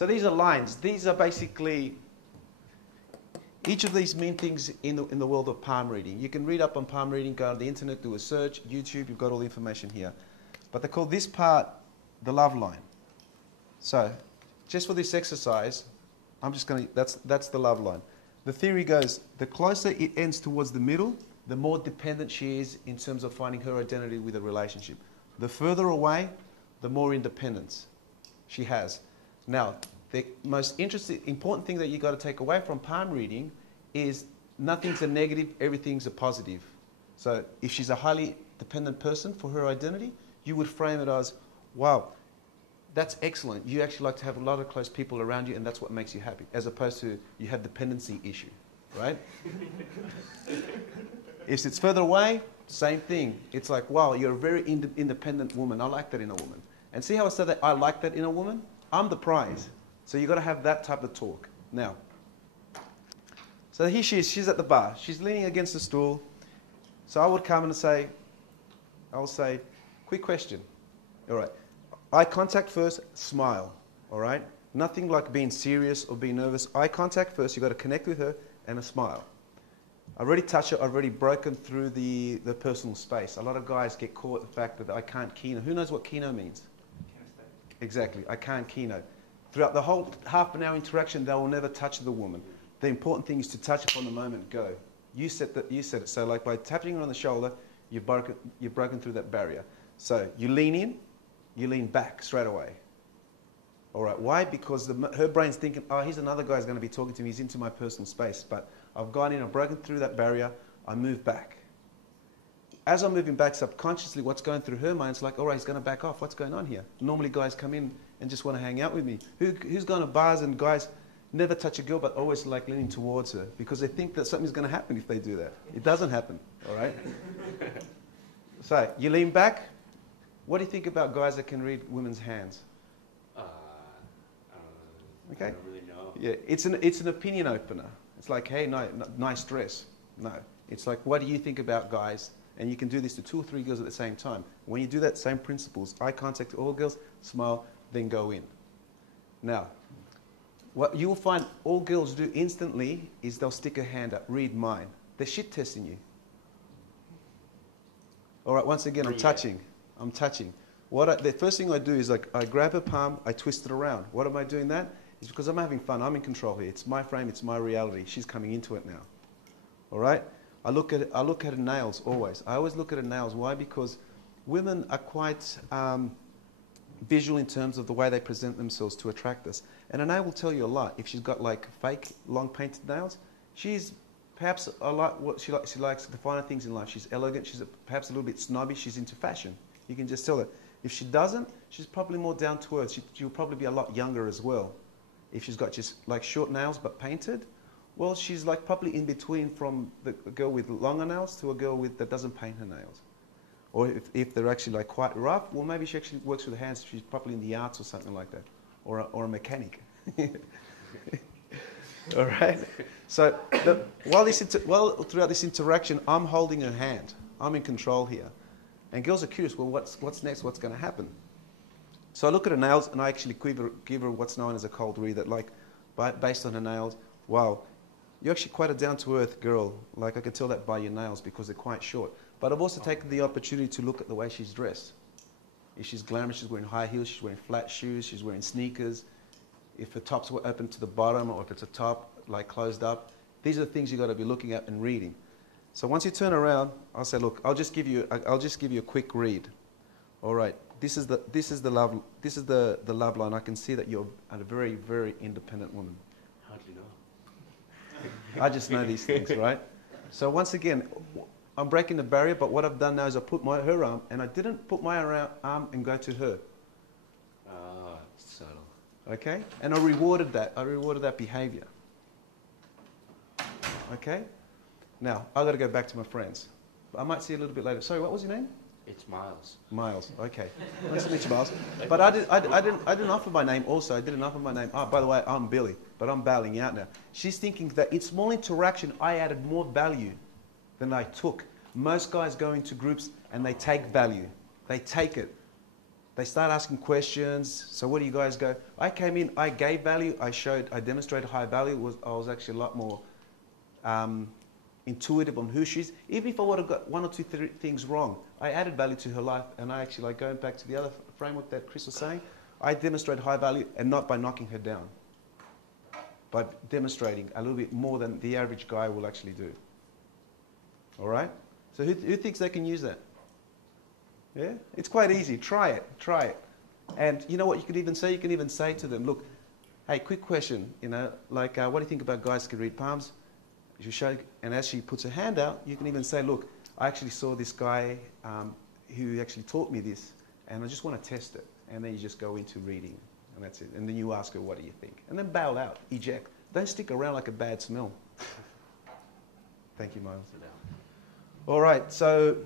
So these are lines. These are basically, each of these mean things in the world of palm reading. You can read up on palm reading, go on the internet, do a search, YouTube, you've got all the information here. But they call this part the love line. So just for this exercise, I'm just going to, that's the love line. The theory goes, the closer it ends towards the middle, the more dependent she is in terms of finding her identity with a relationship. The further away, the more independence she has. Now, the most important thing that you've got to take away from palm reading is nothing's a negative, everything's a positive. So if she's a highly dependent person for her identity, you would frame it as, wow, that's excellent. You actually like to have a lot of close people around you, and that's what makes you happy, as opposed to you have dependency issue, right? If it's further away, same thing. It's like, wow, you're a very independent woman. I like that in a woman. And see how I said that I like that in a woman? I'm the prize. So you've got to have that type of talk. Now, so here she is. She's at the bar. She's leaning against the stool. So I would come and say, I'll say, quick question. All right. Eye contact first, smile. All right? Nothing like being serious or being nervous. Eye contact first. You've got to connect with her and a smile. I've already touched her. I've already broken through the personal space. A lot of guys get caught the fact that I can't keynote. Who knows what keynote means? Exactly. I can't keynote. Throughout the whole half an hour interaction, they will never touch the woman. The important thing is to touch upon the moment, go. You said it. So like by tapping her on the shoulder, you've broken through that barrier. So you lean in, you lean back straight away. All right, why? Because her brain's thinking, oh, here's another guy who's going to be talking to me. He's into my personal space. But I've gone in, I've broken through that barrier, I move back. As I'm moving back subconsciously, what's going through her mind is like, all right, he's going to back off. What's going on here? Normally guys come in and just want to hang out with me. Who's going to bars and guys never touch a girl but always like leaning towards her because they think that something's going to happen if they do that. It doesn't happen, all right? So you lean back. What do you think about guys that can read women's hands? Okay. I don't really know. Yeah, it's an opinion opener. It's like, hey, no, nice dress. No. It's like, what do you think about guys? And you can do this to 2 or 3 girls at the same time. When you do that, same principles. Eye contact to all girls, smile, then go in. Now, what you will find all girls do instantly is they'll stick a hand up, read mine. They're shit testing you. All right, once again, I'm touching. The first thing I do is like, I grab her palm, I twist it around. What am I doing that? It's because I'm having fun. I'm in control here. It's my frame. It's my reality. She's coming into it now. All right? I look at her nails always. I always look at her nails. Why? Because women are quite visual in terms of the way they present themselves to attract us. And a nail will tell you a lot. If she's got like fake, long painted nails, she's perhaps a lot what she likes. She likes the finer things in life. She's elegant. She's perhaps a little bit snobby. She's into fashion. You can just tell that. If she doesn't, she's probably more down to earth. She'll probably be a lot younger as well. If she's got just like short nails but painted, well, she's like probably in between from the girl with longer nails to a girl that doesn't paint her nails. Or if they're actually like quite rough, well, maybe she actually works with her hands. She's probably in the arts or something like that, or a mechanic. All right. So throughout this interaction, I'm holding her hand. I'm in control here, and girls are curious. Well, what's next? What's going to happen? So I look at her nails, and I actually give her what's known as a cold read. That like, based on her nails, wow, you're actually quite a down-to-earth girl. Like I can tell that by your nails because they're quite short. But I've also taken the opportunity to look at the way she's dressed. If she's glamorous, she's wearing high heels, she's wearing flat shoes, she's wearing sneakers. If her tops were open to the bottom, or if it's a top like closed up, these are the things you've got to be looking at and reading. So once you turn around, I'll say, look, I'll just give you a quick read. All right, this is the love line. I can see that you're a very, very independent woman. How do you know? I just know these things, right? So once again, I'm breaking the barrier, but what I've done now is I put her arm, and I didn't put my arm and go to her. Ah, subtle. Okay? And I rewarded that behavior. Okay? Now, I've got to go back to my friends. I might see you a little bit later. Sorry, what was your name? It's Miles. Miles, okay. Nice to meet you, Miles. But I didn't offer my name also. I didn't offer my name. Oh, by the way, I'm Billy, but I'm bailing out now. She's thinking that in small interaction, I added more value than I took. Most guys go into groups and they take value. They take it. They start asking questions. So what do you guys go? I came in, I gave value, I demonstrated high value. I was actually a lot more intuitive on who she is. Even if I would have got one or two things wrong, I added value to her life. And I actually, like going back to the other framework that Chris was saying, I demonstrate high value, and not by knocking her down, but demonstrating a little bit more than the average guy will actually do. All right? So who thinks they can use that? Yeah? It's quite easy. Try it. Try it. And you know what you could even say? You can even say to them, look, hey, quick question, you know, like, what do you think about guys who can read palms? You show, and as she puts her hand out, you can even say, look, I actually saw this guy who actually taught me this, and I just want to test it. And then you just go into reading, and that's it. And then you ask her, what do you think? And then bail out, eject. Don't stick around like a bad smell. Thank you, Miles. All right, so